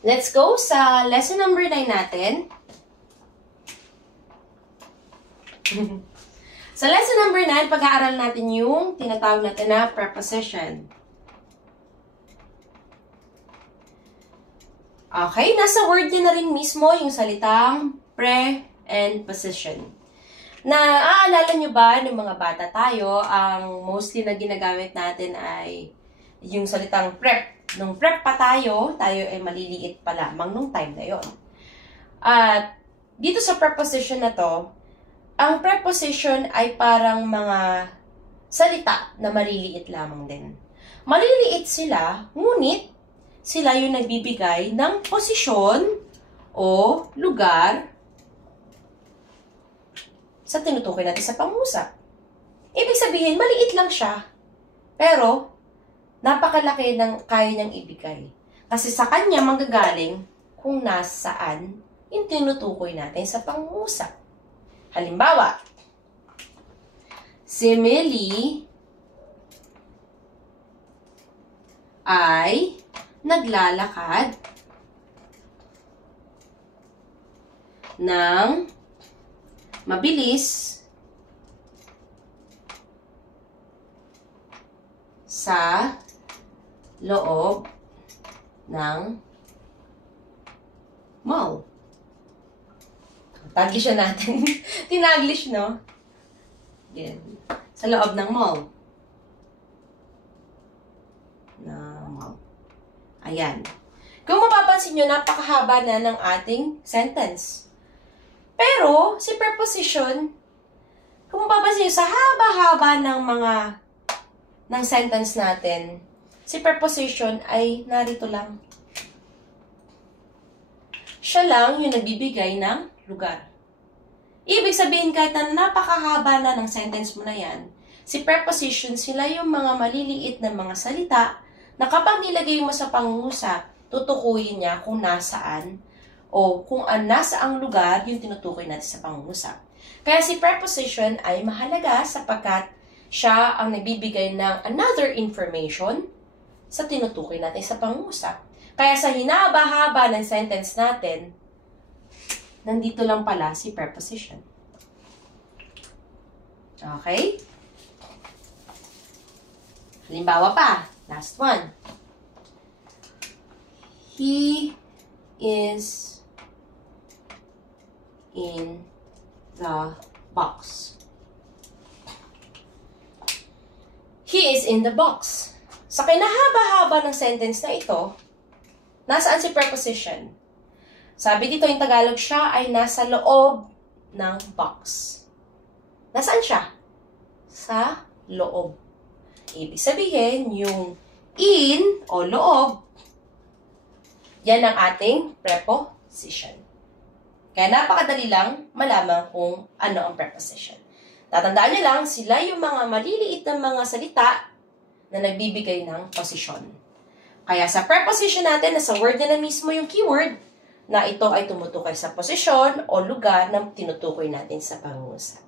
Let's go sa lesson number 9 natin. Sa lesson number 9, pag-aaral natin yung tinatawag natin na preposition. Okay, nasa word niya na rin mismo yung salitang pre and position. Naaalala nyo ba ng mga bata tayo, ang mostly na ginagamit natin ay yung salitang prep. Nung prep pa tayo ay maliliit pa lamang nung time na yon. At dito sa preposition na to, ang preposition ay parang mga salita na maliliit lamang din. Maliliit sila, ngunit sila yung nagbibigay ng posisyon o lugar sa tinutukoy natin sa pangusap. Ibig sabihin, maliit lang siya, pero napakalaki ng kaya niyang ibigay. Kasi sa kanya manggagaling kung nasaan yung tinutukoy natin sa pangusap. Halimbawa, si Millie ay naglalakad ng mabilis sa loob ng mall. Taglish natin. Tinaglish, no? Yan. Sa loob ng mall. Ayan. Kung mapapansin nyo, napakahaba na ng ating sentence. Pero, si preposition, kung mapapansin nyo, sa haba-haba ng sentence natin, si preposition ay narito lang. Siya lang yung nagbibigay ng lugar. Ibig sabihin, kahit na napakahaba na ng sentence mo na yan, si preposition, sila yung mga maliliit na mga salita na kapag nilagay mo sa pangungusap, tutukuyin niya kung nasaan o kung nasa ang lugar yung tinutukoy natin sa pangungusap. Kaya si preposition ay mahalaga sapagkat siya ang nagbibigay ng another information sa tinutukoy natin sa pangungusap. Kaya sa hinaba-haba ng sentence natin, nandito lang pala si preposition. Okay? Halimbawa pa, last one. He is in the box. He is in the box. Sa kinahaba-haba ng sentence na ito, nasaan si preposition? Sabi dito yung Tagalog, siya ay nasa loob ng box. Nasaan siya? Sa loob. Ibig sabihin, yung in o loob, yan ang ating preposition. Kaya napakadali lang malaman kung ano ang preposition. Tatandaan nyo lang, sila yung mga maliliit na mga salita na nagbibigay ng posisyon. Kaya sa preposition natin, nasa word na mismo yung keyword na ito ay tumutukoy sa posisyon o lugar na tinutukoy natin sa pangungusap.